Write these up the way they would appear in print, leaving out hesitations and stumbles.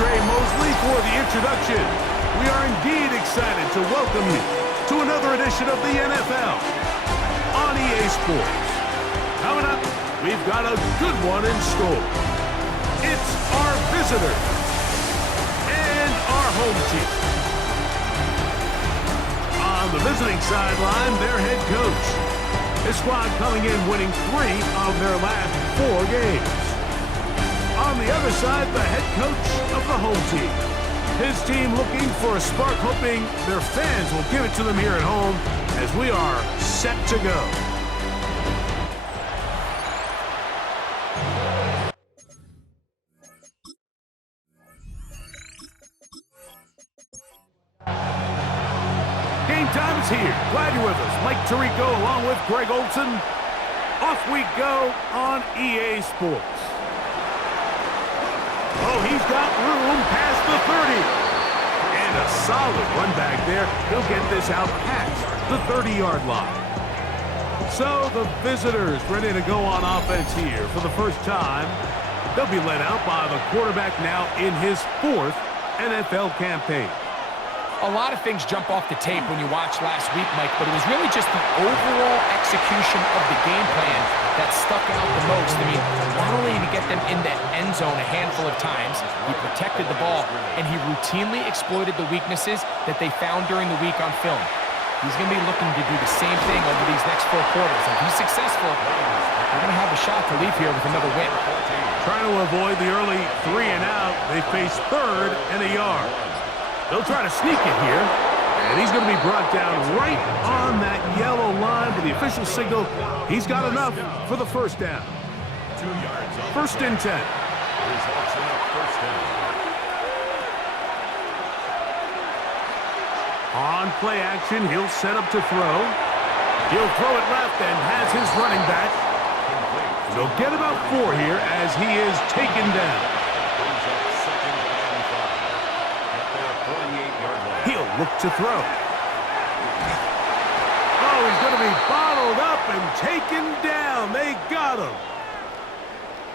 Mosley for the introduction. We are indeed excited to welcome you to another edition of the NFL on EA Sports. Coming up, we've got a good one in store. It's our visitors and our home team. On the visiting sideline, their head coach. His squad coming in winning 3 of their last 4 games. On the other side, the head coach of the home team. His team looking for a spark, hoping their fans will give it to them here at home as we are set to go. Game time is here. Glad you're with us. Mike Tirico along with Greg Olson. Off we go on EA Sports. Oh, he's got room past the 30. And a solid run back there. He'll get this out past the 30-yard line. So the visitors ready to go on offense here for the first time. They'll be led out by the quarterback now in his 4th NFL campaign. A lot of things jump off the tape when you watch last week, Mike, but it was really just the overall execution of the game plan that stuck out the most. I mean, not only did he get them in the end zone a handful of times, he protected the ball, and he routinely exploited the weaknesses that they found during the week on film. He's going to be looking to do the same thing over these next 4 quarters. If he's successful, they're going to have a shot to leave here with another win. Trying to avoid the early 3 and out, they face 3rd and a yard. They'll try to sneak it here, and he's going to be brought down right on that yellow line with the official signal. He's got enough for the first down. 1st and 10. On play action, he'll set up to throw. He'll throw it left and has his running back. He'll get about 4 here as he is taken down. He'll look to throw. Oh, he's going to be bottled up and taken down. They got him.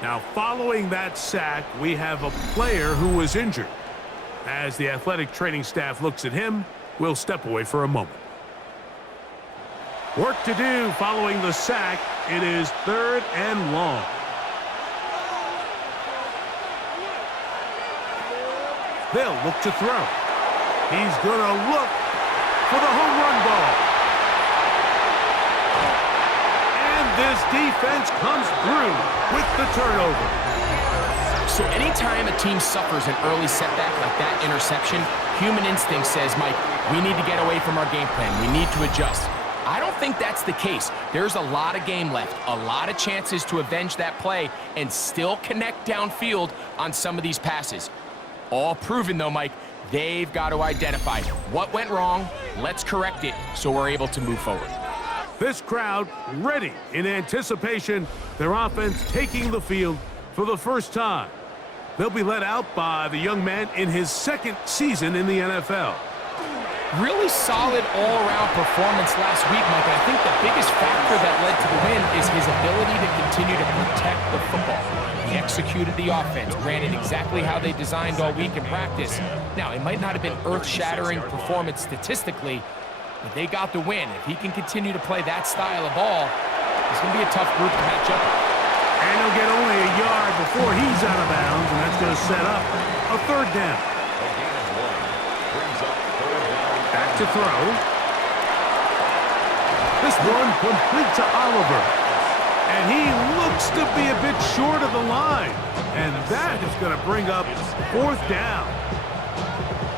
Now, following that sack, we have a player who was injured. As the athletic training staff looks at him, we'll step away for a moment. Work to do following the sack. It is 3rd and long. They'll look to throw. He's going to look for the home run ball. And this defense comes through with the turnover. So anytime a team suffers an early setback like that interception, human instinct says, Mike, we need to get away from our game plan. We need to adjust. I don't think that's the case. There's a lot of game left, a lot of chances to avenge that play and still connect downfield on some of these passes. All proven, though, Mike. They've got to identify what went wrong, let's correct it so we're able to move forward. This crowd ready in anticipation, their offense taking the field for the first time. They'll be led out by the young man in his 2nd season in the NFL. Really solid all-around performance last week, Mike. I think the biggest factor that led to the win is his ability to continue to protect the football. He executed the offense, ran it exactly how they designed all week in practice. Now, it might not have been earth-shattering performance statistically, but they got the win. If he can continue to play that style of ball, it's going to be a tough group to match up with. And he'll get only a yard before he's out of bounds, and that's going to set up a 3rd down. Back to throw. This one complete to Oliver. And he looks to be a bit short of the line. And that is going to bring up 4th down.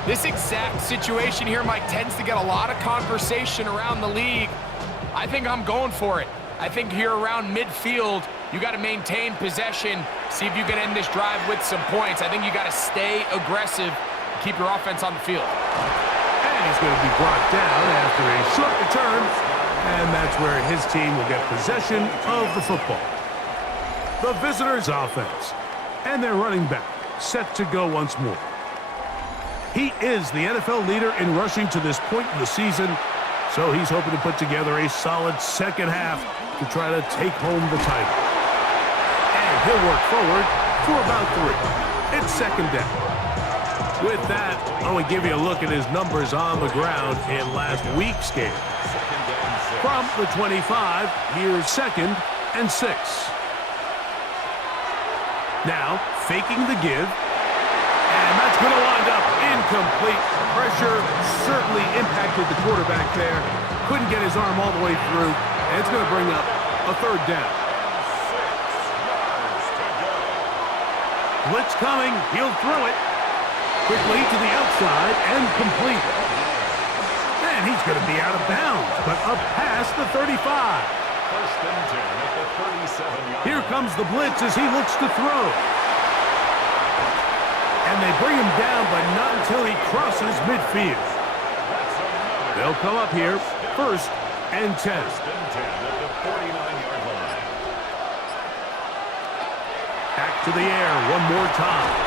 This exact situation here, Mike, tends to get a lot of conversation around the league. I think I'm going for it. I think here around midfield, you got to maintain possession, see if you can end this drive with some points. I think you got to stay aggressive, keep your offense on the field. And he's going to be brought down after a short return, and that's where his team will get possession of the football. The visitors' offense, and their running back set to go once more. He is the NFL leader in rushing to this point in the season, so he's hoping to put together a solid 2nd half to try to take home the title. And he'll work forward for about 3. It's 2nd down. With that, I want to give you a look at his numbers on the ground in last week's game. From the 25, here's 2nd and 6. Now, faking the give. And that's going to wind up incomplete. Pressure certainly impacted the quarterback there. Couldn't get his arm all the way through. And it's going to bring up a 3rd down. Blitz coming. He'll throw it. Quickly to the outside and complete. And he's going to be out of bounds, but up past the 35. Here comes the blitz as he looks to throw. And they bring him down, but not until he crosses midfield. They'll come up here, 1st and 10. Back to the air one more time.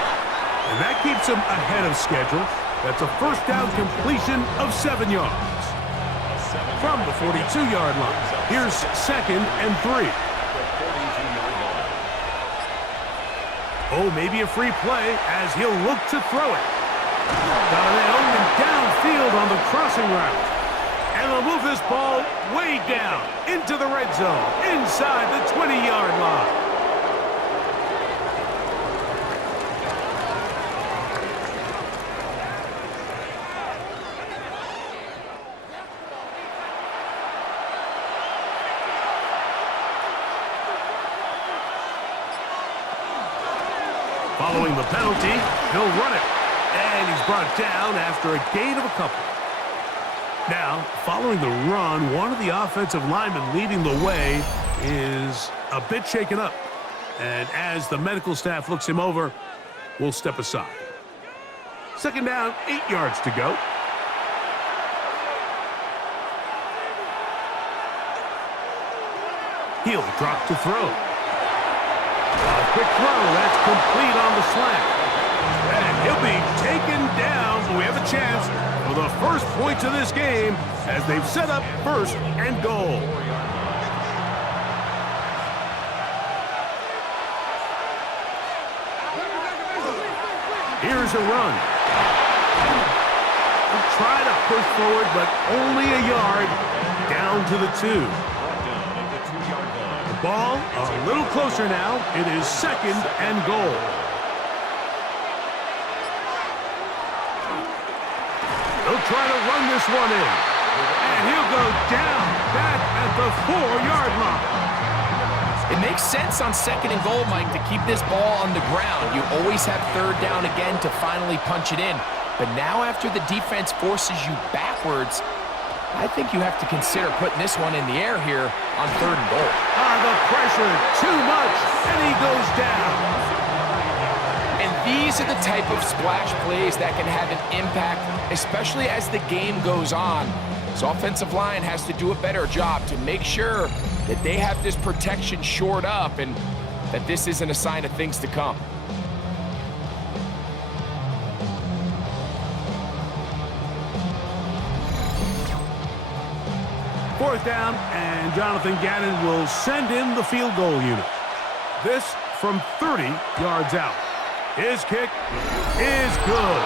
And that keeps him ahead of schedule. That's a 1st down completion of 7 yards. From the 42-yard line, here's 2nd and 3. Oh, maybe a free play as he'll look to throw it. Galileo downfield on the crossing route. And they'll move this ball way down into the red zone, inside the 20-yard line. Following the penalty, he'll run it. And he's brought down after a gain of a couple. Now, following the run, one of the offensive linemen leading the way is a bit shaken up. And as the medical staff looks him over, we'll step aside. 2nd down, 8 yards to go. He'll drop to throw. A quick throw, that's complete on the slant. And he'll be taken down. We have a chance for the first points of this game as they've set up 1st and goal. Here's a run. We'll try to push forward, but only a yard down to the 2. Ball a little closer now. It is 2nd and goal. He'll try to run this one in. And he'll go down back at the 4-yard line. It makes sense on 2nd and goal, Mike, to keep this ball on the ground. You always have 3rd down again to finally punch it in. But now after the defense forces you backwards, I think you have to consider putting this one in the air here on 3rd and goal. The pressure, too much, and he goes down. And these are the type of splash plays that can have an impact, especially as the game goes on. This offensive line has to do a better job to make sure that they have this protection shored up and that this isn't a sign of things to come. Fourth down, and Jonathan Gannon will send in the field goal unit. This from 30 yards out. His kick is good.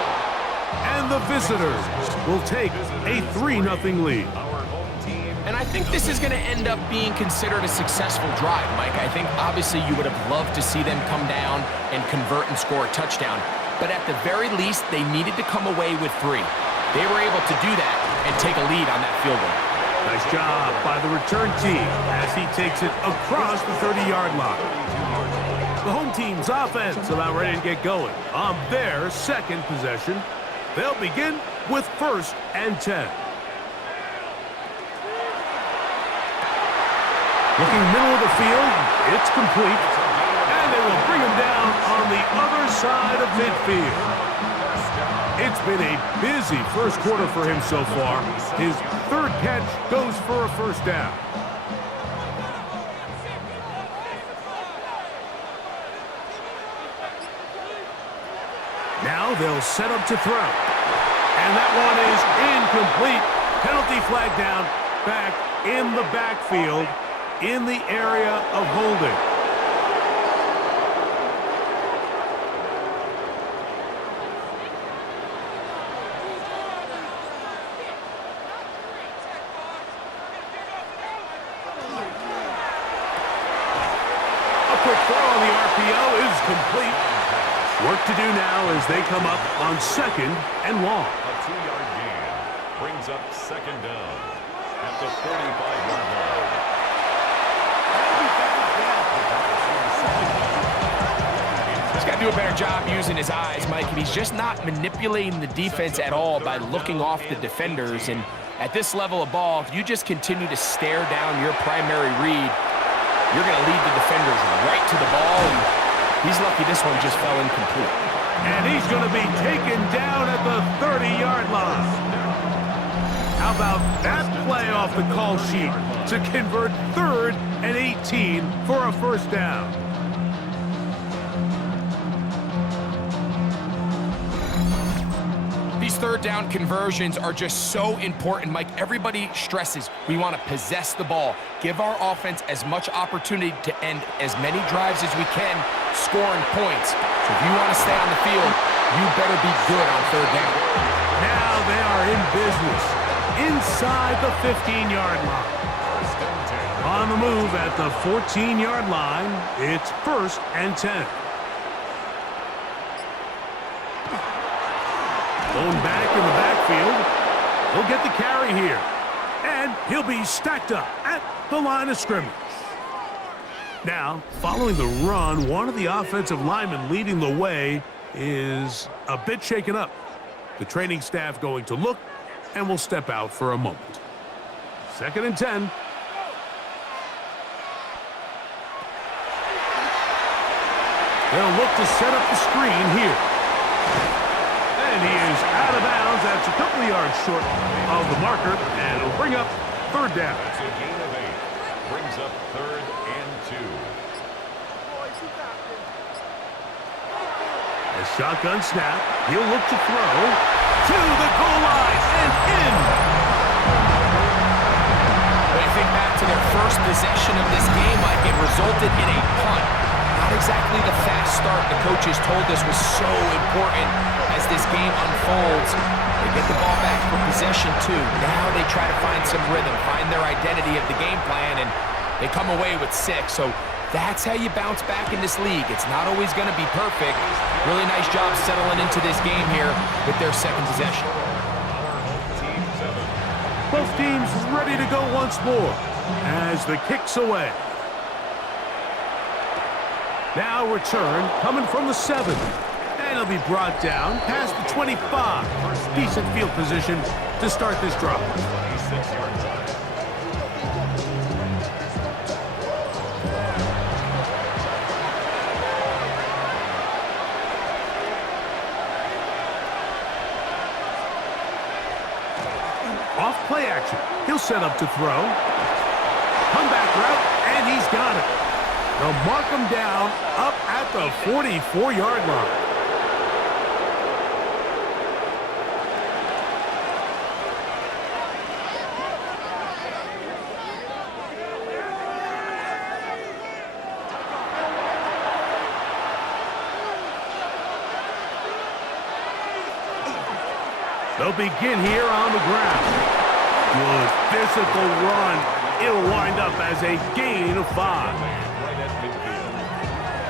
And the visitors will take a 3-0 lead. And I think this is going to end up being considered a successful drive, Mike. I think obviously you would have loved to see them come down and convert and score a touchdown. But at the very least, they needed to come away with 3. They were able to do that and take a lead on that field goal. Nice job by the return team as he takes it across the 30-yard line. The home team's offense about ready to get going on their 2nd possession. They'll begin with 1st and 10. Looking middle of the field, it's complete. And they will bring him down on the other side of midfield. It's been a busy first quarter for him so far. His 3rd catch goes for a 1st down. Now they'll set up to throw. And that one is incomplete. Penalty flag down, back in the backfield, in the area of holding. to do now as they come up on 2nd and long. A 2-yard gain brings up 2nd down at the 45-yard line. He's got to do a better job using his eyes, Mike, and he's just not manipulating the defense at all by looking off the defenders. And at this level of ball, if you just continue to stare down your primary read, you're going to lead the defenders right to the ball, and he's lucky this one just fell incomplete. And he's going to be taken down at the 30-yard line. How about that play off the call sheet to convert 3rd and 18 for a first down? These 3rd down conversions are just so important, Mike. Everybody stresses we want to possess the ball, give our offense as much opportunity to end as many drives as we can, scoring points. So if you want to stay on the field, you better be good on 3rd down. Now they are in business inside the 15-yard line. On the move at the 14-yard line, it's 1st and 10. Going back in the backfield. He'll get the carry here. And he'll be stacked up at the line of scrimmage. Now, following the run, one of the offensive linemen leading the way is a bit shaken up. The training staff going to look and will step out for a moment. 2nd and 10. They'll look to set up the screen here. And he is out of bounds. That's a couple of yards short of the marker, and it'll bring up 3rd down. That's a gain of 8. Brings up 3rd and 2. A shotgun snap. He'll look to throw to the goal line and in. When you think back to their first possession of this game, Mike, it resulted in a punt. Not exactly the fast start the coaches told us was so important as this game unfolds. They get the ball back for possession 2. Now they try to find some rhythm, find their identity of the game plan, and they come away with 6. So that's how you bounce back in this league. It's not always going to be perfect. Really nice job settling into this game here with their 2nd possession. Both teams ready to go once more as the kick's away. Now return coming from the 7. And he'll be brought down past the 25. Decent field position to start this drive. Off play action. He'll set up to throw. Comeback route, and he's got it. They'll mark him down up at the 44-yard line. They'll begin here on the ground. Good physical run. It'll wind up as a gain of 5.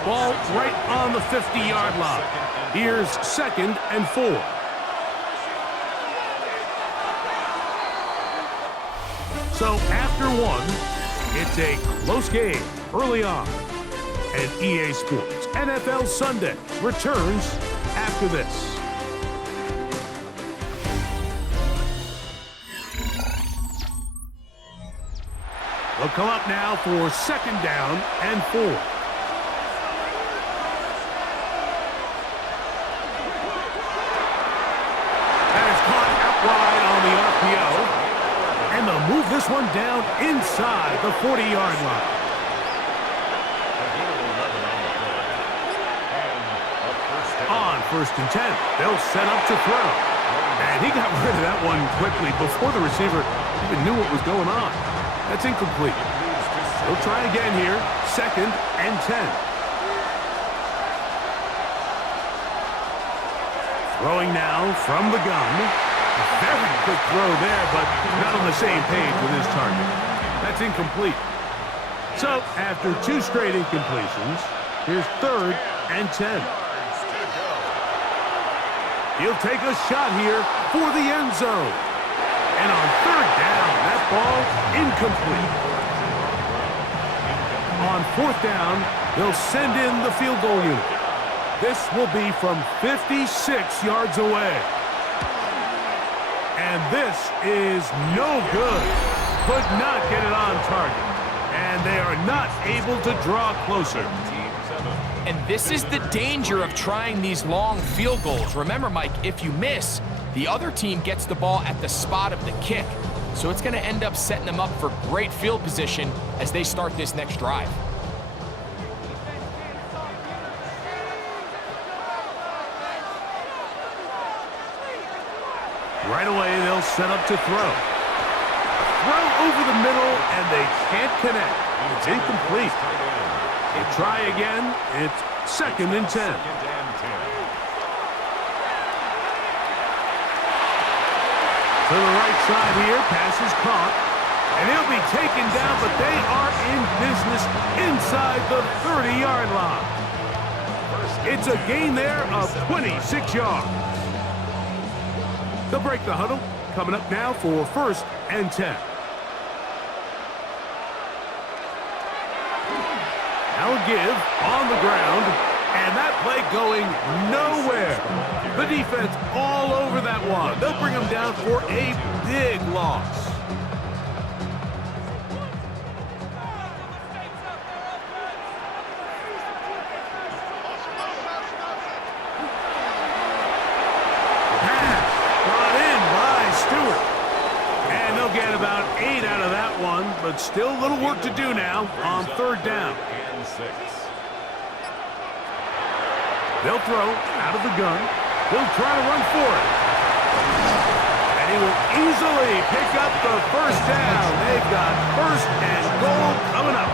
Ball right on the 50-yard line. Here's 2nd and 4. So after 1, it's a close game early on. And EA Sports NFL Sunday returns after this. They'll come up now for 2nd down and 4. And they'll move this one down inside the 40-yard line. On 1st and 10, they'll set up to throw. And he got rid of that one quickly before the receiver even knew what was going on. That's incomplete. They'll try again here, 2nd and 10. Throwing now from the gun. A very quick throw there, but not on the same page with his target. That's incomplete. So, after 2 straight incompletions, here's 3rd and 10. He'll take a shot here for the end zone. And on third down, that ball incomplete. On fourth down, they'll send in the field goal unit. This will be from 56 yards away. And this is no good. Could not get it on target. And they are not able to draw closer. And this is the danger of trying these long field goals. Remember, Mike, if you miss, the other team gets the ball at the spot of the kick. So it's going to end up setting them up for great field position as they start this next drive. Right away, they'll set up to throw. Throw over the middle, and they can't connect. It's incomplete. They try again. It's 2nd and 10. To the right side here, pass is caught. And he'll be taken down, but they are in business inside the 30-yard line. It's a gain there of 26 yards. They'll break the huddle. Coming up now for 1st and 10. Now give on the ground, and that play going nowhere. The defense all over that one. They'll bring them down for a big loss. Get about 8 out of that one, but still a little work to do now on 3rd down. And 6. They'll throw out of the gun. He'll try to run for it. And he will easily pick up the 1st down. They've got 1st and goal coming up.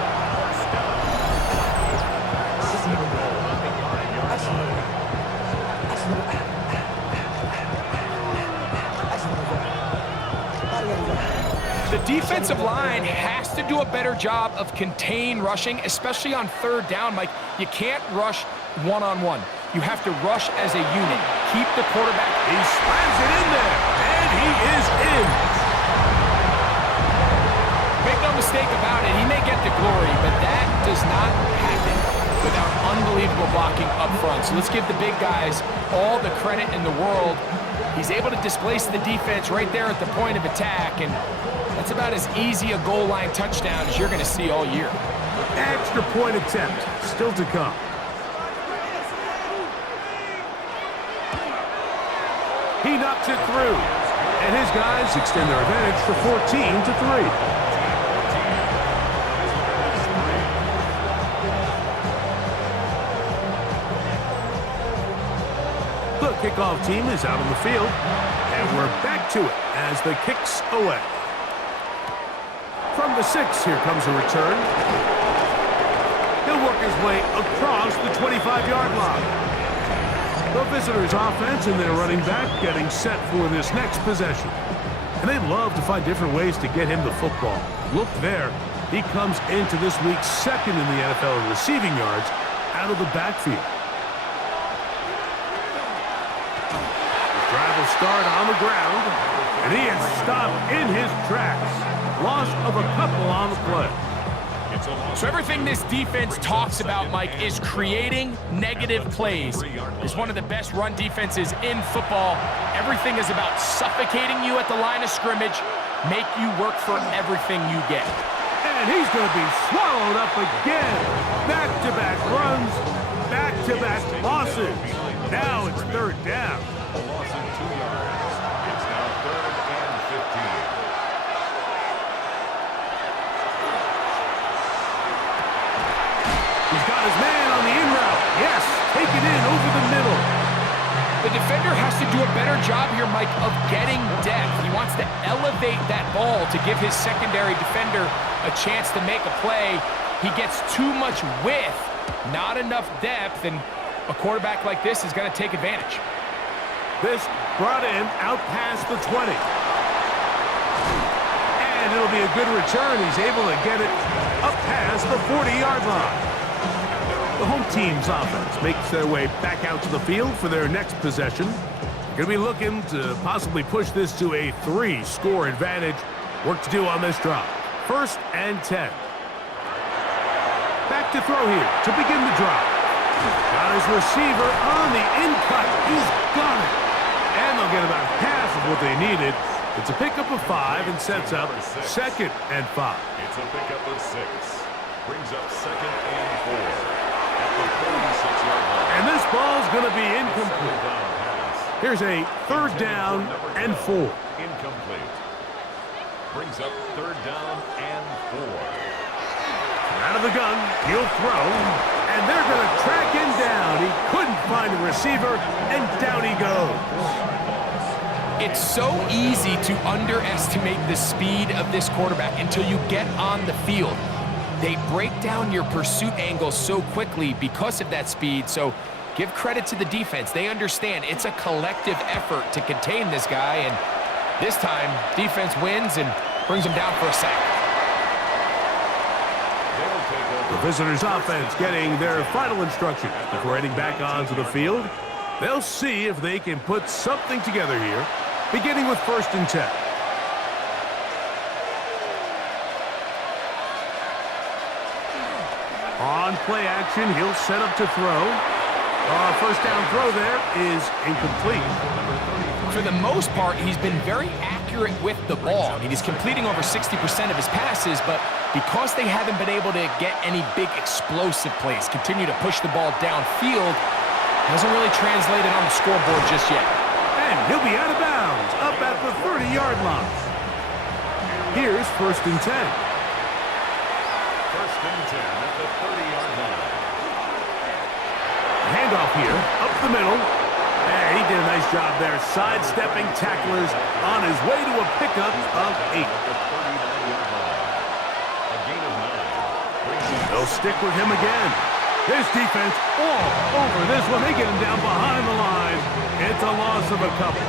The defensive line has to do a better job of contain rushing, especially on 3rd down, Mike. You can't rush one-on-one. You have to rush as a unit. Keep the quarterback. He slams it in there, and he is in. Make no mistake about it, he may get the glory, but that does not happen without unbelievable blocking up front. So let's give the big guys all the credit in the world. He's able to displace the defense right there at the point of attack, and that's about as easy a goal line touchdown as you're going to see all year. Extra point attempt still to come. He knocks it through, and his guys extend their advantage to 14-3. The kickoff team is out on the field, and we're back to it as the kick's away. From the 6, here comes a return. He'll work his way across the 25-yard line. The visitors' offense and their running back getting set for this next possession. And they love to find different ways to get him the football. Look there. He comes into this week 2nd in the NFL in receiving yards out of the backfield. Drive will start on the ground, and he is stopped in his tracks. Loss of a couple on the play. So everything this defense talks about, Mike, is creating negative plays. It's one of the best run defenses in football. Everything is about suffocating you at the line of scrimmage, make you work for everything you get. And he's going to be swallowed up again. Back-to-back runs, back-to-back losses. Now it's 3rd down. A loss of 2 yards. It's now 3rd and 15. He's got his man on the in route. Yes, take it in over the middle. The defender has to do a better job here, Mike, of getting depth. He wants to elevate that ball to give his secondary defender a chance to make a play. He gets too much width, not enough depth, and a quarterback like this is going to take advantage. This brought in out past the 20. And it'll be a good return. He's able to get it up past the 40-yard line. The home team's offense makes their way back out to the field for their next possession. They're Could be looking to possibly push this to a 3-score advantage. Work to do on this drive. 1st and 10. Back to throw here to begin the drive. Got his receiver on the in-cut. He's got it. And they'll get about half of what they needed. It's a pickup of 5 and sets up 2nd and 5. It's a pickup of 6. Brings up 2nd and 4 at the 46-yard line. And this ball's going to be incomplete. Here's a 3rd down and 4. Incomplete. Brings up 3rd down and 4. Out of the gun, he'll throw, and they're going to track him down. He couldn't find the receiver, and down he goes. It's so easy to underestimate the speed of this quarterback until you get on the field. They break down your pursuit angles so quickly because of that speed, so give credit to the defense. They understand it's a collective effort to contain this guy, and this time, defense wins and brings him down for a sack. The visitors' offense getting their final instructions before heading back onto the field. They'll see if they can put something together here, beginning with 1st and 10. On play action, he'll set up to throw. 1st down throw there is incomplete. For the most part, he's been very accurate with the ball. I mean, he's completing over 60% of his passes, but because they haven't been able to get any big explosive plays, continue to push the ball downfield, hasn't really translated on the scoreboard just yet. And he'll be out of bounds, up at the 30-yard line. Here's 1st and 10. 1st and 10 at the 30-yard line. Handoff here, up the middle. And he did a nice job there, sidestepping tacklers on his way to a pickup of 8. They'll stick with him again. This defense all over this one. They get him down behind the line. It's a loss of a couple.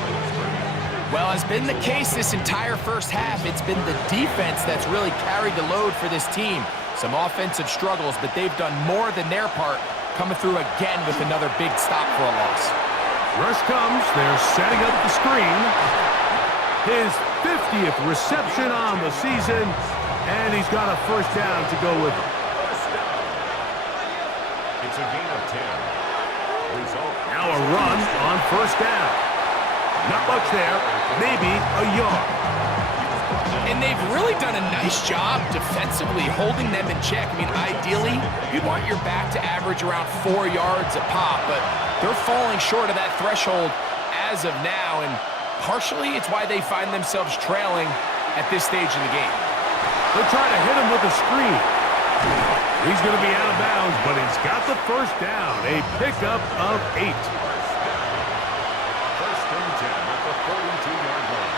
Well, has been the case this entire first half. It's been the defense that's really carried the load for this team. Some offensive struggles, but they've done more than their part, coming through again with another big stop for a loss. Rush comes. They're setting up the screen. His 50th reception on the season, and he's got a 1st down to go with him. It's a gain of 10. Result. Now a run on 1st down. Not much there, maybe a yard. And they've really done a nice job defensively holding them in check. I mean, ideally, you want your back to average around 4 yards a pop, but they're falling short of that threshold as of now, and partially it's why they find themselves trailing at this stage in the game. They'll try to hit him with a screen. He's going to be out of bounds, but he's got the 1st down, a pickup of 8. 1st and 10 at the 42-yard line.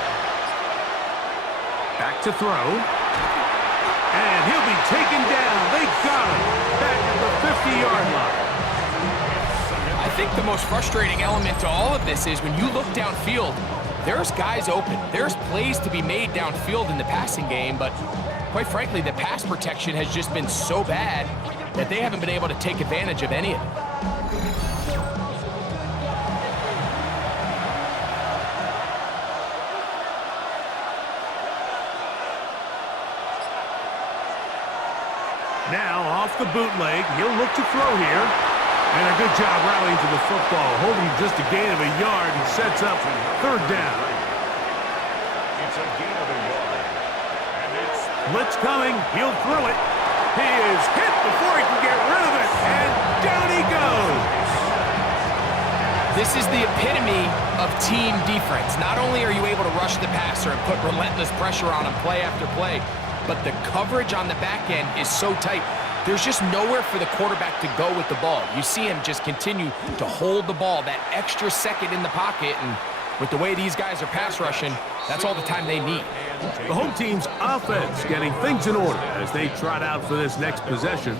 Back to throw. And he'll be taken down. They got him back at the 50-yard line. I think the most frustrating element to all of this is when you look downfield, there's guys open. There's plays to be made downfield in the passing game, but quite frankly, the pass protection has just been so bad that they haven't been able to take advantage of any of it. Now off the bootleg, he'll look to throw here. And a good job rallying to the football, holding just a gain of a yard and sets up 3rd down. It's a gain of a yard. And it's Blitz coming, he'll throw it. He is hit before he can get rid of it, and down he goes. This is the epitome of team defense. Not only are you able to rush the passer and put relentless pressure on him play after play, but the coverage on the back end is so tight. There's just nowhere for the quarterback to go with the ball. You see him just continue to hold the ball, that extra second in the pocket, and with the way these guys are pass rushing, that's all the time they need. The home team's offense getting things in order as they trot out for this next possession.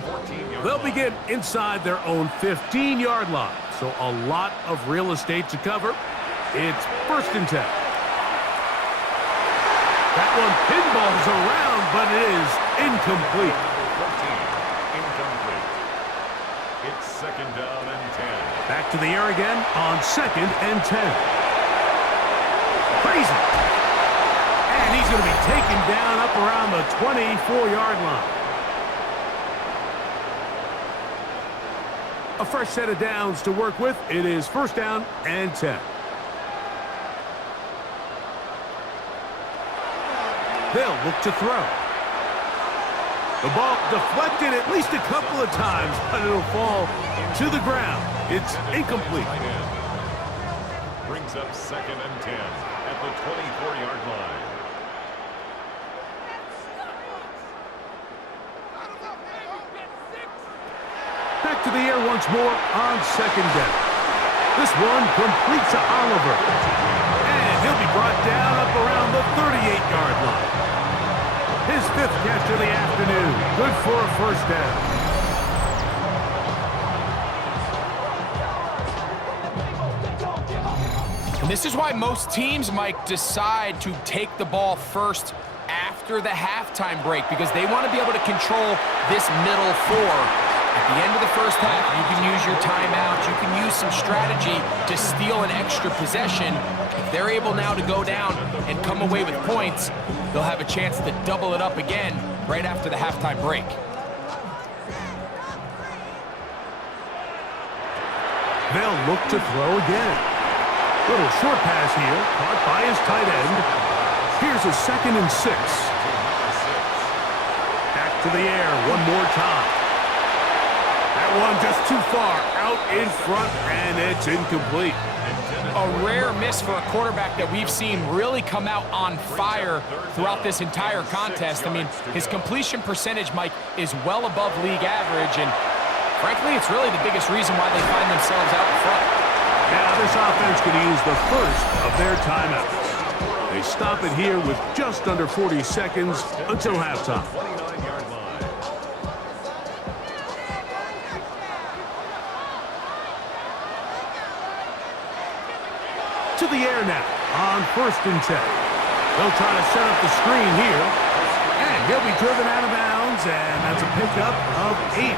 They'll begin inside their own 15-yard line, so a lot of real estate to cover. It's 1st and 10. That one pinballs around, but it is incomplete. incomplete. It's 2nd down and 10. Back to the air again on 2nd and 10. crazy. And he's going to be taken down up around the 24-yard line. A fresh set of downs to work with. It is first down and 10. They'll look to throw. The ball deflected at least a couple of times, but it'll fall to the ground. It's incomplete. Brings up second and 10 at the 24-yard line. Back to the air once more on second down. This one complete to Oliver. And he'll be brought down up around the 38-yard line. His fifth catch of the afternoon. Good for a first down. And this is why most teams, Mike, decide to take the ball first after the halftime break, because they want to be able to control this middle four. At the end of the first half, you can use your timeout. You can use some strategy to steal an extra possession. If they're able now to go down and come away with points, they'll have a chance to double it up again right after the halftime break. They'll look to throw again. Little short pass here, caught by his tight end. Here's a 2nd and 6. Back to the air one more time. That one just too far out in front, and it's incomplete. A rare miss for a quarterback that we've seen really come out on fire throughout this entire contest. I mean, his completion percentage, Mike, is well above league average, and frankly, it's really the biggest reason why they find themselves out in front. Now this offense could use the first of their timeouts. They stop it here with just under 40 seconds until halftime. To the air now on 1st and 10. They'll try to set up the screen here. And he'll be driven out of bounds, and that's a pickup of 8.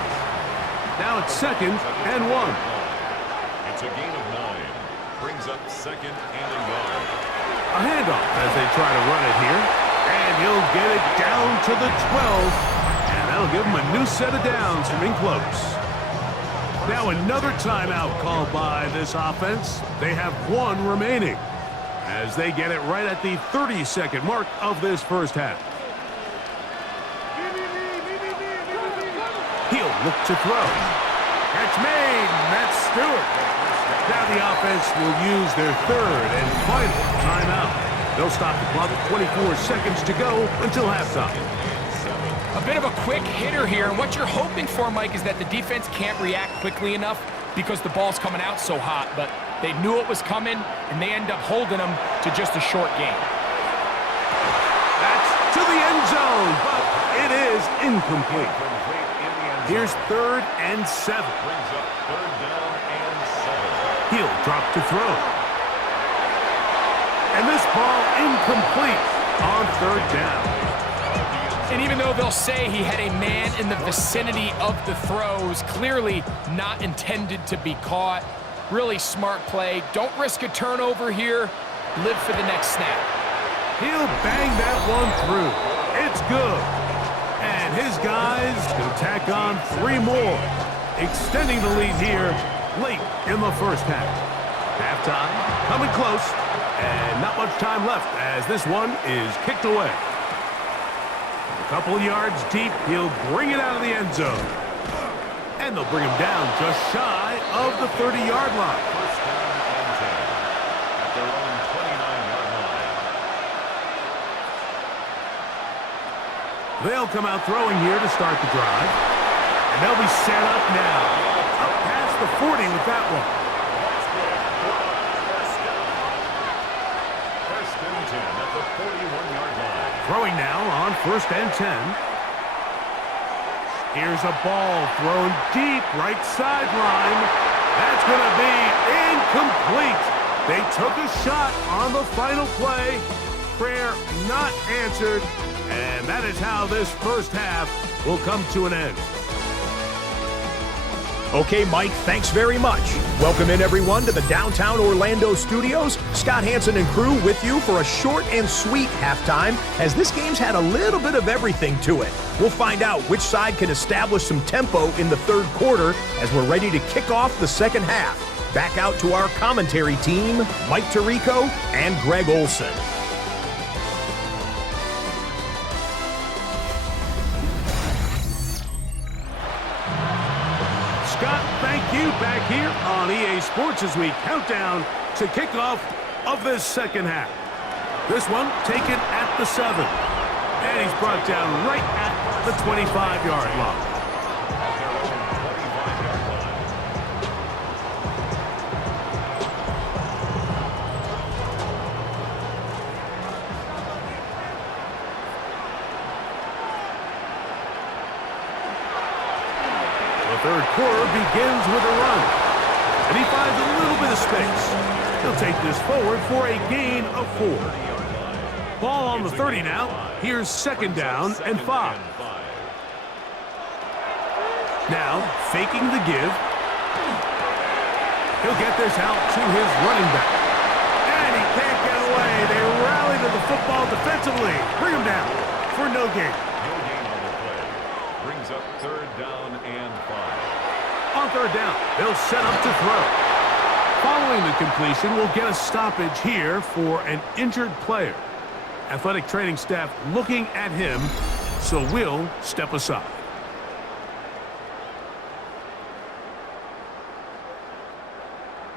Now it's 2nd and 1. It's a gain of 9. Brings up 2nd and a yard. A handoff as they try to run it here. And he'll get it down to the 12. And that'll give him a new set of downs from in close. Now another timeout called by this offense. They have 1 remaining as they get it right at the 30-second mark of this first half. He'll look to throw. Catch made, and that's Stewart. Now the offense will use their 3rd and final timeout. They'll stop the clock with 24 seconds to go until halftime. A bit of a quick hitter here, and what you're hoping for, Mike, is that the defense can't react quickly enough because the ball's coming out so hot, but they knew it was coming, and they end up holding them to just a short game. That's to the end zone, but it is incomplete. Here's 3rd and 7. Brings up 3rd down and 7. He'll drop to throw. And this ball incomplete on 3rd down. And even though they'll say he had a man in the vicinity of the throws, clearly not intended to be caught. Really smart play. Don't risk a turnover here. Live for the next snap. He'll bang that one through. It's good. And his guys can tack on 3 more, extending the lead here late in the first half. Halftime coming close, and not much time left as this one is kicked away. A couple of yards deep, he'll bring it out of the end zone. And they'll bring him down just shy of the 30-yard line. First down and 10 at their own 29-yard line. They'll come out throwing here to start the drive. And they'll be set up now. Up past the 40 with that one. That's good. First down. First and 10 at the 41-yard line. Throwing now on 1st and 10. Here's a ball thrown deep right sideline. That's going to be incomplete. They took a shot on the final play. Prayer not answered. And that is how this first half will come to an end. Okay, Mike, thanks very much. Welcome in, everyone, to the downtown Orlando studios. Scott Hansen and crew with you for a short and sweet halftime, as this game's had a little bit of everything to it. We'll find out which side can establish some tempo in the third quarter as we're ready to kick off the second half. Back out to our commentary team, Mike Tirico and Greg Olson. Scott, thank you back here on EA Sports as we count down to kickoff of this second half. This one taken at the 7. And he's brought down right at the 25-yard line. Third quarter begins with a run, and he finds a little bit of space. He'll take this forward for a gain of 4. Ball on the 30 now. Here's second down and 5. Now, faking the give. He'll get this out to his running back. And he can't get away. They rally to the football defensively. Bring him down for no gain. Brings up third down and 5. On third down, they'll set up to throw. Following the completion, we'll get a stoppage here for an injured player. Athletic training staff looking at him, so we'll step aside.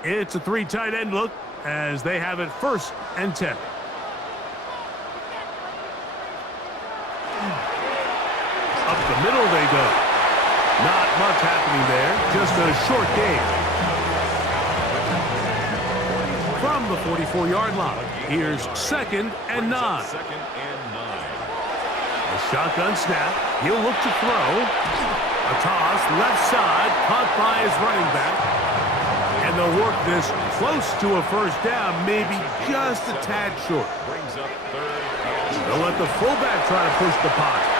It's a 3 tight end look as they have it first and 10. Up the middle they go. Not much happening there, just a short gain. From the 44-yard line, here's second and 9. A shotgun snap, he'll look to throw. A toss, left side, caught by his running back. And they'll work this close to a first down, maybe just a tad short. They'll let the fullback try to push the pocket.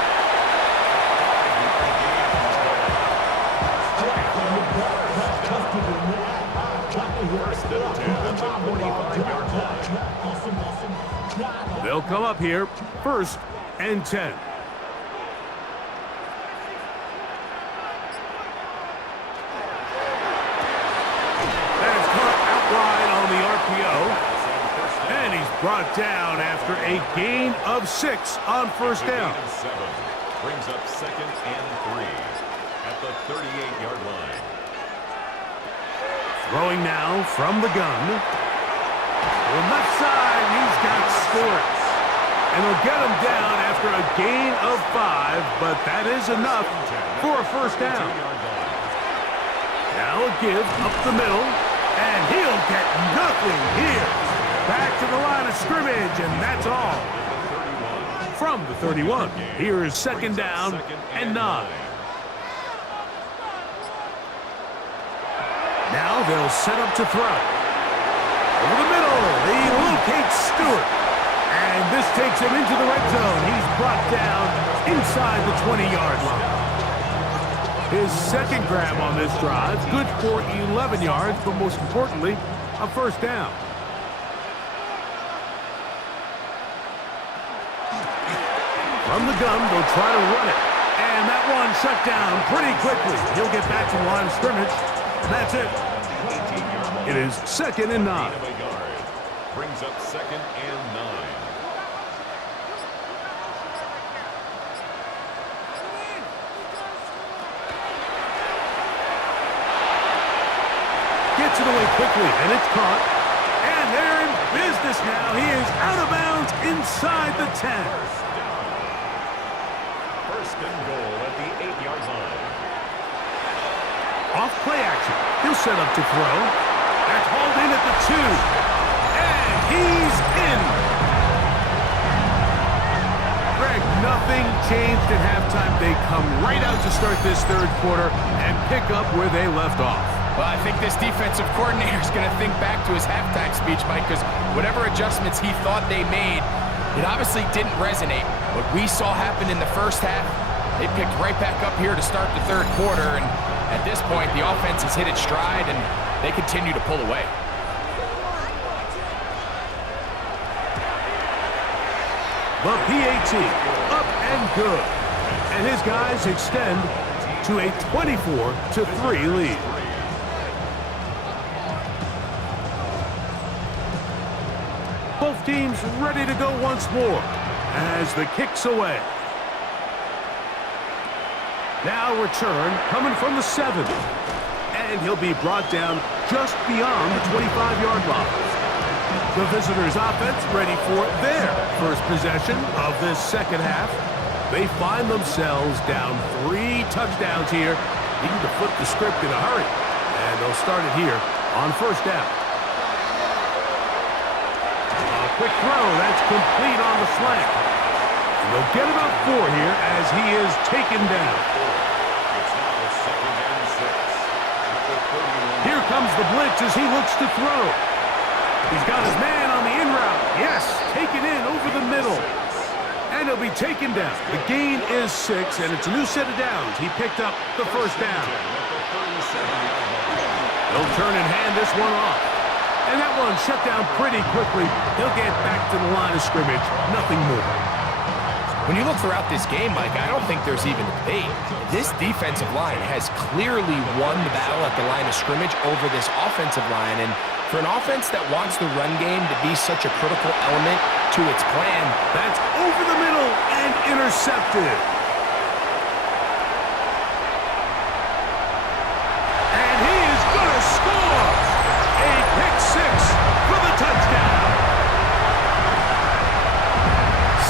They'll come up here, first and 10. That is caught out wide on the RPO. And he's brought down after a gain of 6 on first down. Brings up second and 3 at the 38-yard line. Throwing now from the gun. To the left side, he's got Stewart. And they'll get him down after a gain of 5, but that is enough for a first down. Now a give up the middle, and he'll get nothing here. Back to the line of scrimmage, and that's all. From the 31, here is second down and 9. Now they'll set up to throw. Over the middle, he locates Stewart. And this takes him into the red zone. He's brought down inside the 20-yard line. His second grab on this drive, good for 11 yards, but most importantly, a first down. From the gun, they'll try to run it. And that one shut down pretty quickly. He'll get back to the line of scrimmage. That's it. It is second and 9. Brings up second and 9. Gets it away quickly, and it's caught. And they're in business now. He is out of bounds inside the 10. First and goal at the 8-yard line. Off play action. He'll set up to throw. That's hauled in at the 2. And he's in. Greg, nothing changed at halftime. They come right out to start this third quarter and pick up where they left off. Well, I think this defensive coordinator is going to think back to his halftime speech, Mike, because whatever adjustments he thought they made, it obviously didn't resonate. What we saw happen in the first half, they picked right back up here to start the third quarter, and At this point, the offense has hit its stride, and they continue to pull away. The PAT, up and good. And his guys extend to a 24-3 lead. Both teams ready to go once more as the kick's away. Now return coming from the 7. And he'll be brought down just beyond the 25-yard line. The visitors' offense ready for their first possession of this second half. They find themselves down 3 touchdowns here, needing to flip the script in a hurry. And they'll start it here on first down. A quick throw, that's complete on the slant. And they'll get about 4 here as he is taken down. Here comes the blitz as he looks to throw. He's got his man on the in route. Yes, taken in over the middle. And he'll be taken down. The gain is 6, and it's a new set of downs. He picked up the first down. He'll turn and hand this one off. And that one shut down pretty quickly. He'll get back to the line of scrimmage. Nothing more. When you look throughout this game, Mike, I don't think there's even a debate. This defensive line has clearly won the battle at the line of scrimmage over this offensive line. And for an offense that wants the run game to be such a critical element to its plan, that's over the middle and intercepted. And he is going to score. A pick 6 for the touchdown.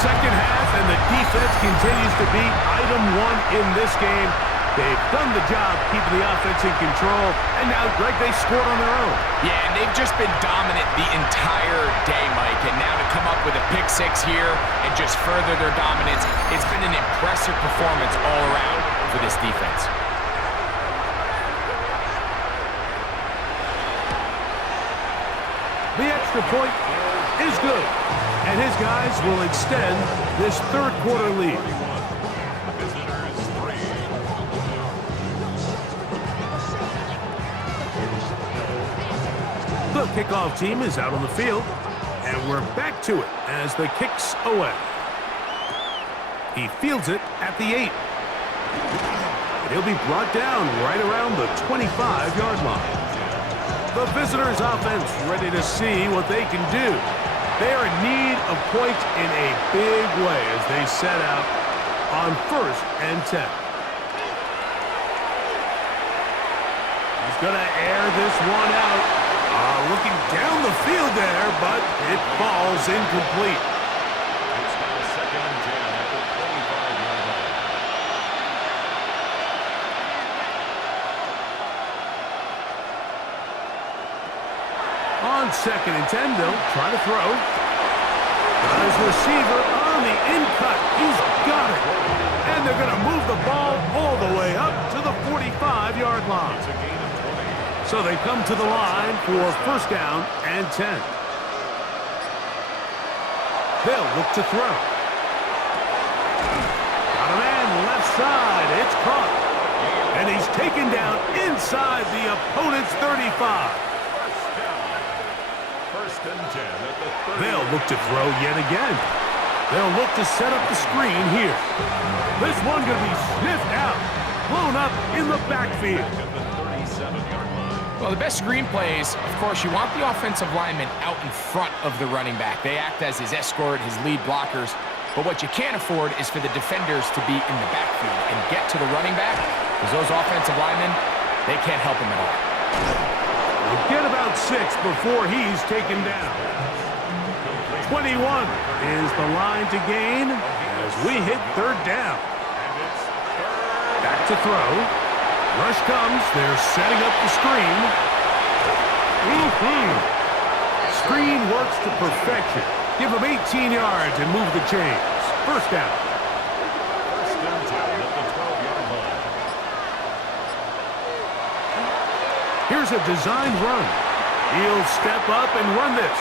Second half, and the defense continues to be item 1 in this game. They've done the job keeping the offense in control, and now, Greg, they scored on their own. Yeah, and they've just been dominant the entire day, Mike, and now to come up with a pick 6 here and just further their dominance, it's been an impressive performance all around for this defense. The extra point is good, and his guys will extend this third quarter lead. The kickoff team is out on the field, and we're back to it as the kick's away. He fields it at the 8. And he'll be brought down right around the 25-yard line. The visitors' offense ready to see what they can do. They are in need of points in a big way as they set out on 1st and 10. He's going to air this one out. Looking down the field there, but it falls incomplete. It's now 2nd and 10 at the 25-yard line. On 2nd and 10, they'll try to throw. Got his receiver on the in-cut. He's got it. And they're going to move the ball all the way up to the 45-yard line. It's a gain of 20. So they come to the line for first down and 10. They'll look to throw. Got a man left side. It's caught. And he's taken down inside the opponent's 35. First and 10 at the 30. They'll look to throw yet again. They'll look to set up the screen here. This one going to be sniffed out. Blown up in the backfield. At the 37-yard line. Well, the best screen plays, of course, you want the offensive lineman out in front of the running back. They act as his escort, his lead blockers. But what you can't afford is for the defenders to be in the backfield and get to the running back, because those offensive linemen, they can't help him at all. We'll get about 6 before he's taken down. 21 is the line to gain as we hit third down. Back to throw. Rush comes. They're setting up the screen. Screen works to perfection. Give them 18 yards and move the chains. First down. First and 10 at the 12-yard line. Here's a designed run. He'll step up and run this.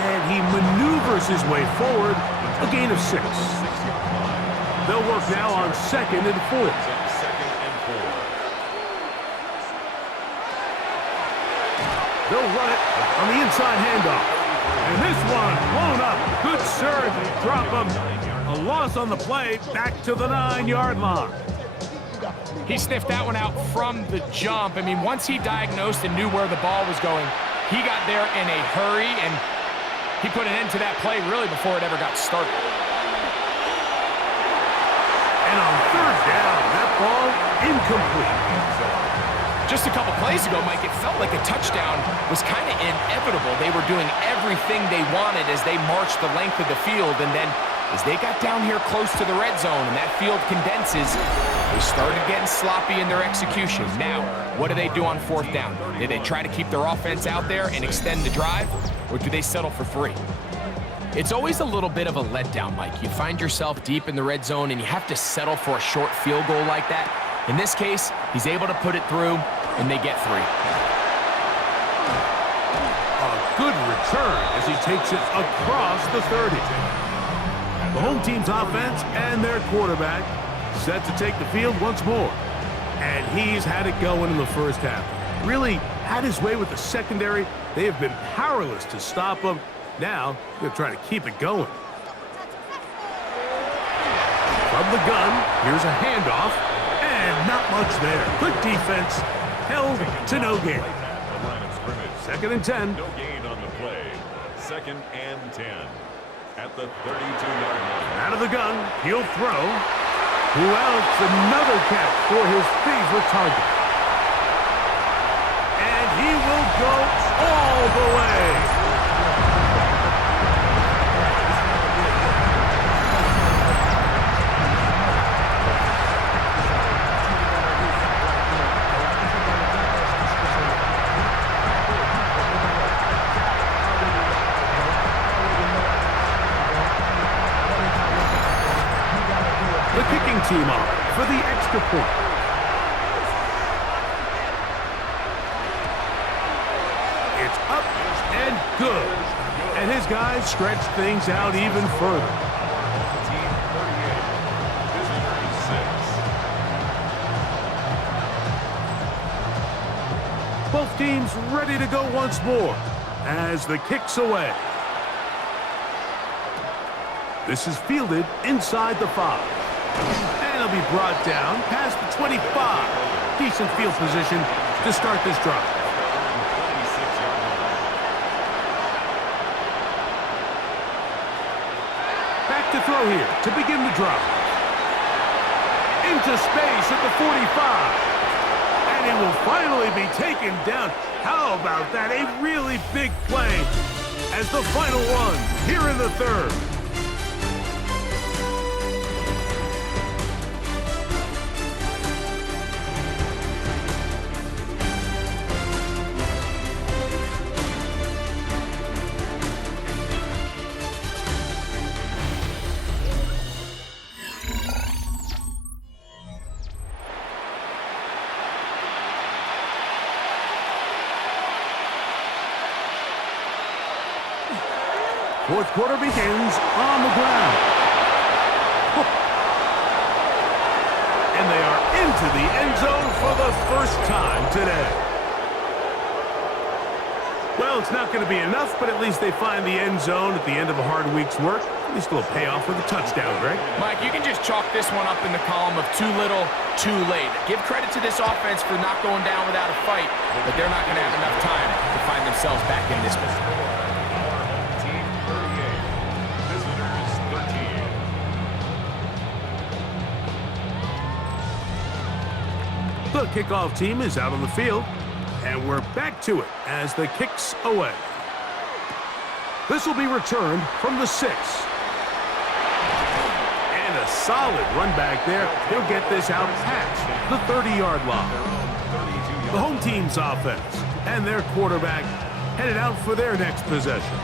And he maneuvers his way forward. A gain of 6. They'll work now on 2nd and 4. Second and 4. They'll run it on the inside handoff. And this one blown up. Good serve. Drop him. A loss on the play. Back to the 9-yard line. He sniffed that one out from the jump. I mean, once he diagnosed and knew where the ball was going, he got there in a hurry, and he put an end to that play really before it ever got started. And on third down, that ball incomplete. Just a couple plays ago, Mike, it felt like a touchdown was kind of inevitable. They were doing everything they wanted as they marched the length of the field, and then as they got down here close to the red zone and that field condenses, they started getting sloppy in their execution. Now, what do they do on fourth down? Do they try to keep their offense out there and extend the drive, or do they settle for 3? It's always a little bit of a letdown, Mike. You find yourself deep in the red zone and you have to settle for a short field goal like that. In this case, he's able to put it through, and they get 3. A good return as he takes it across the 30. The home team's offense and their quarterback set to take the field once more. And he's had it going in the first half. Really had his way with the secondary. They have been powerless to stop him. Now, they're trying to keep it going. From the gun, here's a handoff. And not much there. Good defense. Held to no gain. The line of scrimmage. 2nd and 10. No gain on the play. 2nd and 10. At the 32-yard line. Out of the gun, he'll throw. Who else? Another catch for his favorite target. And he will go all the way. The kicking team on for the extra point. It's up and good. And his guys stretch things out even further. Team 38. Visitors 6. Both teams ready to go once more as the kick's away. This is fielded inside the 5. And it'll be brought down past the 25. Decent field position to start this drive. Back to throw here to begin the drive. Into space at the 45. And it will finally be taken down. How about that? A really big play as the final one here in the 3rd. Fourth quarter begins on the ground. And they are into the end zone for the first time today. Well, it's not going to be enough, but at least they find the end zone at the end of a hard week's work. At least a little payoff with a touchdown, Greg. Mike, you can just chalk this one up in the column of too little, too late. Give credit to this offense for not going down without a fight, but they're not going to have enough time to find themselves back in this one. Team 38. Visitors 13. The kickoff team is out on the field, and we're back to it as the kick's away. This will be returned from the 6. And a solid run back there. He'll get this out past the 30-yard line. The home team's offense and their quarterback headed out for their next possession.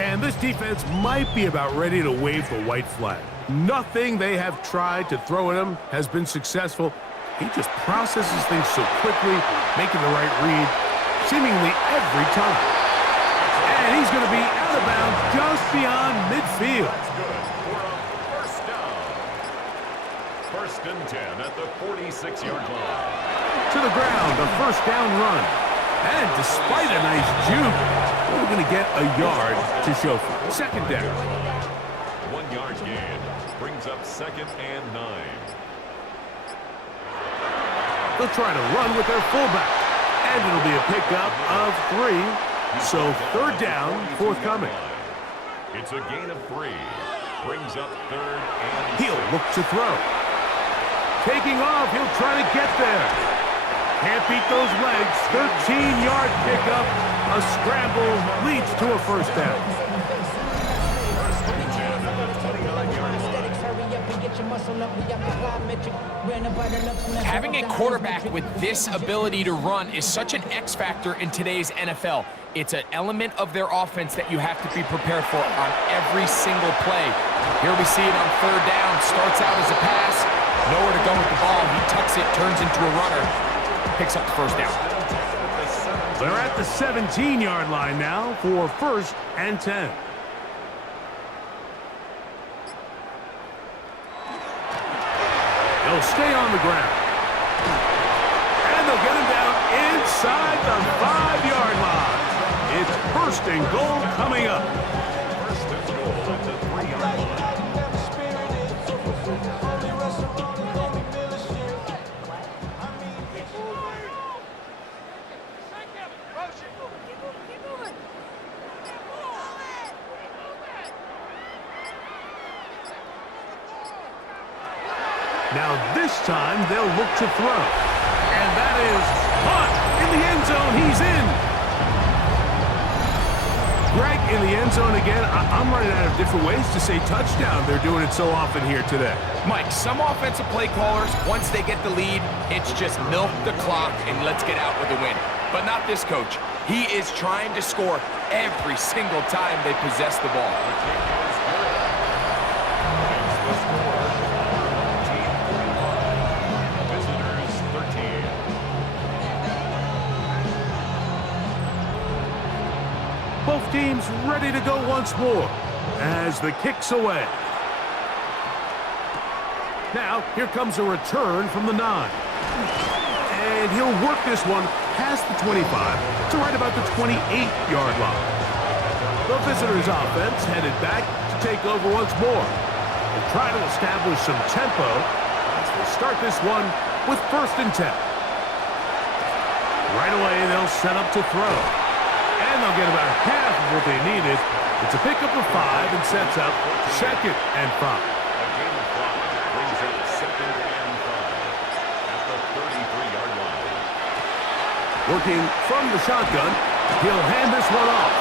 And this defense might be about ready to wave the white flag. Nothing they have tried to throw at him has been successful. He just processes things so quickly, making the right read seemingly every time. And he's going to be out of bounds just beyond midfield. That's good for a first down. 1st and 10 at the 46-yard line. To the ground, a first down run. And despite a nice juke, we're going to get a yard to show for it. Second down. 1 yard gain brings up 2nd and 9. They'll try to run with their fullback. And it'll be a pickup of 3. So 3rd down, forthcoming. It's a gain of 3. Brings up 3rd and He'll look to throw. Taking off, he'll try to get there. Can't beat those legs. 13-yard pickup. A scramble leads to a 1st down. Having a quarterback with this ability to run is such an X factor in today's NFL. It's an element of their offense that you have to be prepared for on every single play. Here we see it on 3rd down. Starts out as a pass. Nowhere to go with the ball. He tucks it, turns into a runner. Picks up the 1st down. They're at the 17-yard line now for 1st and 10. They'll stay on the ground. And they'll get him down inside the 5-yard line. It's 1st and goal coming up. 1st and goal at the 3-yard line. Now this time they'll look to throw. And that is caught in the end zone. He's in. Greg in the end zone again. I'm running out of different ways to say touchdown. They're doing it so often here today. Mike, some offensive play callers, once they get the lead, it's just milk the clock and let's get out with a win. But not this coach. He is trying to score every single time they possess the ball. Both teams ready to go once more as the kick's away. Now, here comes a return from the 9. And he'll work this one past the 25 to right about the 28-yard line. The visitors' offense headed back to take over once more. They'll try to establish some tempo as they start this one with 1st and 10. Right away, they'll set up to throw. And they'll get about half of what they needed. It's a pickup of 5 and sets up 2nd and 5. A gain of 5 brings up 2nd and 5 at the 33-yard line. Working from the shotgun, he'll hand this one off.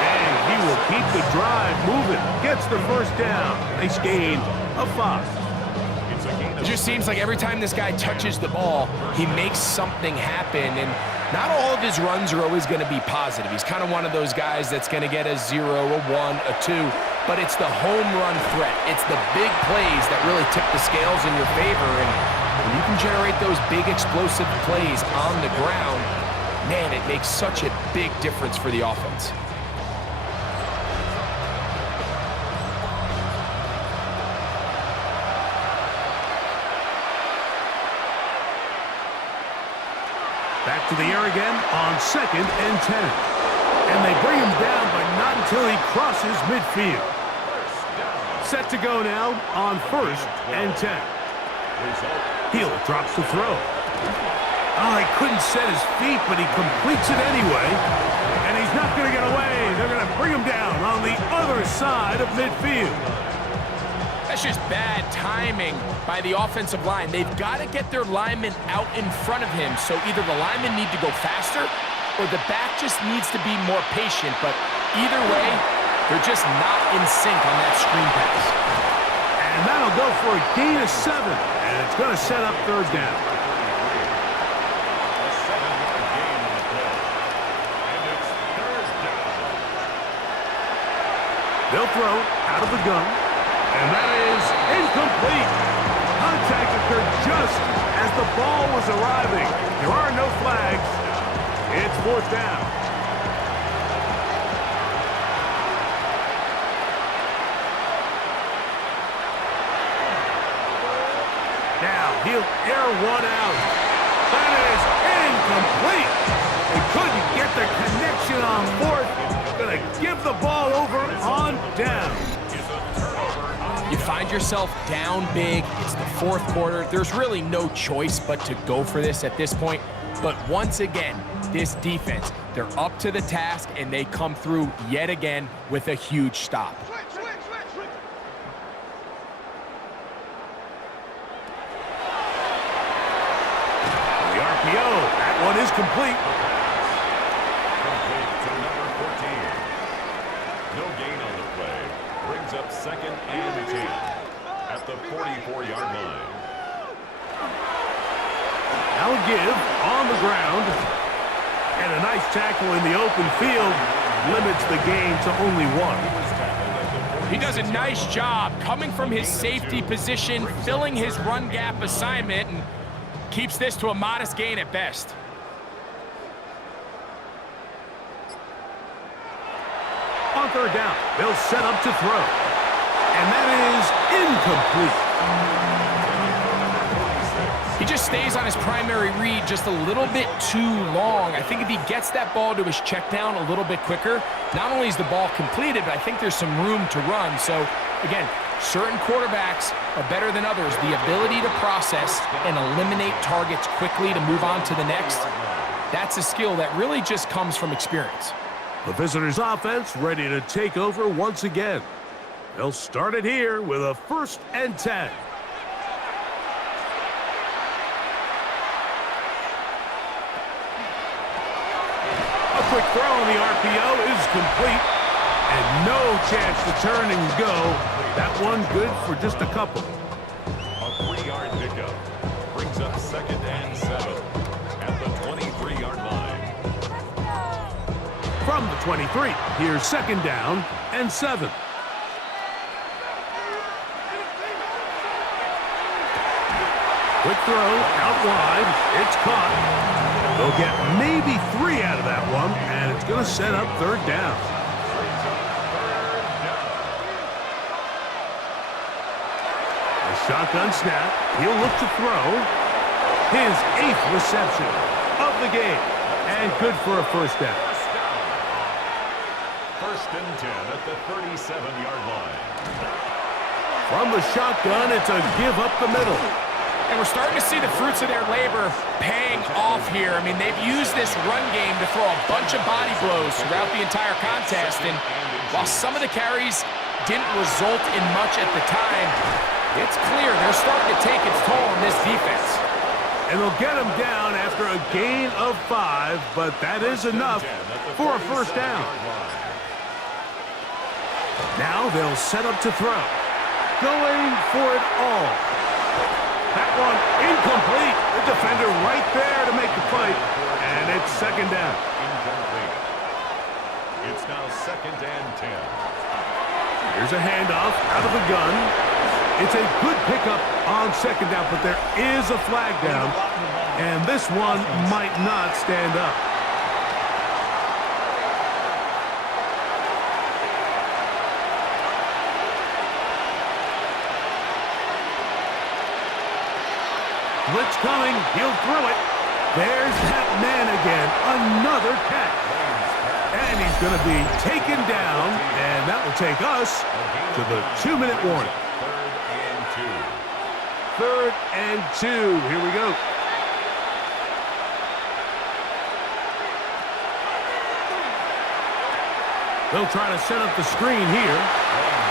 And he will keep the drive moving. Gets the 1st down. Nice gain of 5. It just seems like every time this guy touches the ball, he makes something happen. And not all of his runs are always going to be positive. He's kind of one of those guys that's going to get a 0, a 1, a 2. But it's the home run threat. It's the big plays that really tip the scales in your favor. And when you can generate those big explosive plays on the ground, man, it makes such a big difference for the offense. Back to the air again on 2nd and 10. And they bring him down, but not until he crosses midfield. Set to go now on 1st and 10. Heel drops to throw. Oh, he couldn't set his feet, but he completes it anyway. And he's not going to get away. They're going to bring him down on the other side of midfield. That's just bad timing by the offensive line. They've got to get their linemen out in front of him, so either the linemen need to go faster or the back just needs to be more patient. But either way, they're just not in sync on that screen pass. And that'll go for a gain of 7, and it's going to set up 3rd down. A 7-yard gain on the play. And it's 3rd down. They'll throw out of the gun. And that is incomplete. Contact occurred just as the ball was arriving. There are no flags. It's 4th down. Now he'll air one out. That is incomplete. He couldn't get the connection on fourth. Gonna give the ball over on down. You find yourself down big. It's the fourth quarter. There's really no choice but to go for this at this point. But once again, this defense, they're up to the task, and they come through yet again with a huge stop. The RPO, that one is complete. Complete to number 14. No gain on the play. Brings up 2nd and 10 at the 44-yard line. Now a give on the ground. And a nice tackle in the open field limits the gain to only 1. He does a nice job coming from his safety position, filling his run gap assignment, and keeps this to a modest gain at best. On third down, they'll set up to throw. And that is incomplete. He just stays on his primary read just a little bit too long. I think if he gets that ball to his check down a little bit quicker, not only is the ball completed, but I think there's some room to run. So, again, certain quarterbacks are better than others. The ability to process and eliminate targets quickly to move on to the next, that's a skill that really just comes from experience. The visitors' offense ready to take over once again. They'll start it here with a 1st and 10. A quick throw on the RPO is complete. And no chance to turn and go. That one good for just a couple. A 3-yard pickup. Brings up 2nd and 7 at the 23-yard line. From the 23, here's 2nd down and 7. Quick throw out wide. It's caught. They'll get maybe 3 out of that one, and it's going to set up 3rd down. A shotgun snap. He'll look to throw. His 8th reception of the game, and good for a 1st down. 1st and 10 at the 37-yard line. From the shotgun, it's a give up the middle. And we're starting to see the fruits of their labor paying off here. I mean, they've used this run game to throw a bunch of body blows throughout the entire contest. And while some of the carries didn't result in much at the time, it's clear they're starting to take its toll on this defense. And they'll get him down after a gain of 5, but that is enough for a 1st down. Now they'll set up to throw. Going for it all. That one incomplete. The defender right there to make the play. And it's 2nd down. Incomplete. It's now 2nd and 10. Here's a handoff out of the gun. It's a good pickup on 2nd down, but there is a flag down. And this one might not stand up. Blitz coming. He'll throw it. There's that man again. Another catch. And he's going to be taken down. And that will take us to the 2-minute warning. 3rd and 2. Here we go. They'll try to set up the screen here.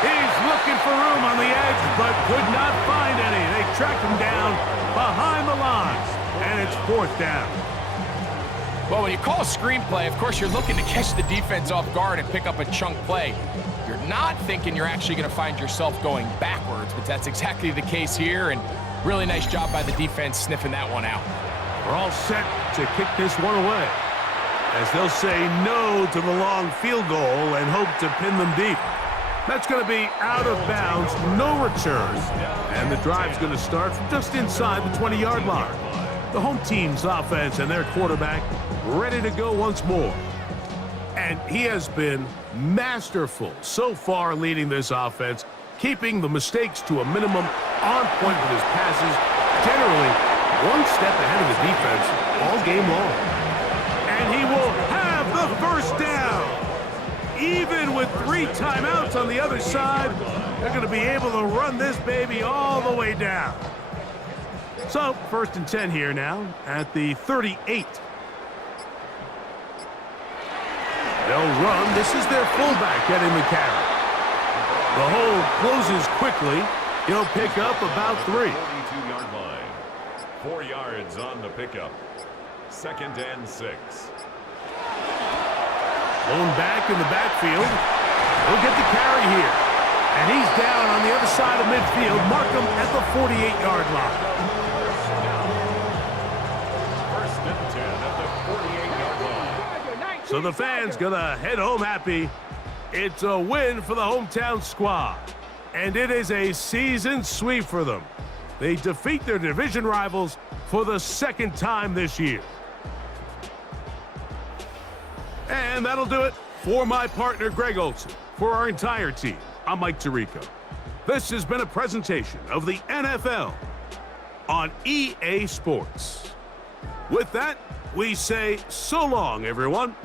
He's looking for room on the edge, but could not find any. They tracked him down behind the lines, and it's 4th down. Well, when you call a screenplay, of course, you're looking to catch the defense off guard and pick up a chunk play. You're not thinking you're actually going to find yourself going backwards, but that's exactly the case here, and really nice job by the defense sniffing that one out. We're all set to kick this one away, as they'll say no to the long field goal and hope to pin them deep. That's going to be out of bounds, no return, and the drive's going to start from just inside the 20-yard line. The home team's offense and their quarterback ready to go once more. And he has been masterful so far leading this offense, keeping the mistakes to a minimum, on point with his passes, generally one step ahead of the defense all game long. And he will have even with 3 timeouts on the other side, they're going to be able to run this baby all the way down. So, 1st and 10 here now at the 38. They'll run. This is their fullback getting the carry. The hole closes quickly. He'll pick up about 3. 42-yard line. 4 yards on the pickup. 2nd and 6. Lone back in the backfield. He'll get the carry here. And he's down on the other side of midfield. Mark him at the 48-yard line. 1st and 10 at the 48-yard line. So the fans gonna head home happy. It's a win for the hometown squad. And it is a season sweep for them. They defeat their division rivals for the 2nd time this year. And that'll do it for my partner, Greg Olson. For our entire team, I'm Mike Tirico. This has been a presentation of the NFL on EA Sports. With that, we say so long, everyone.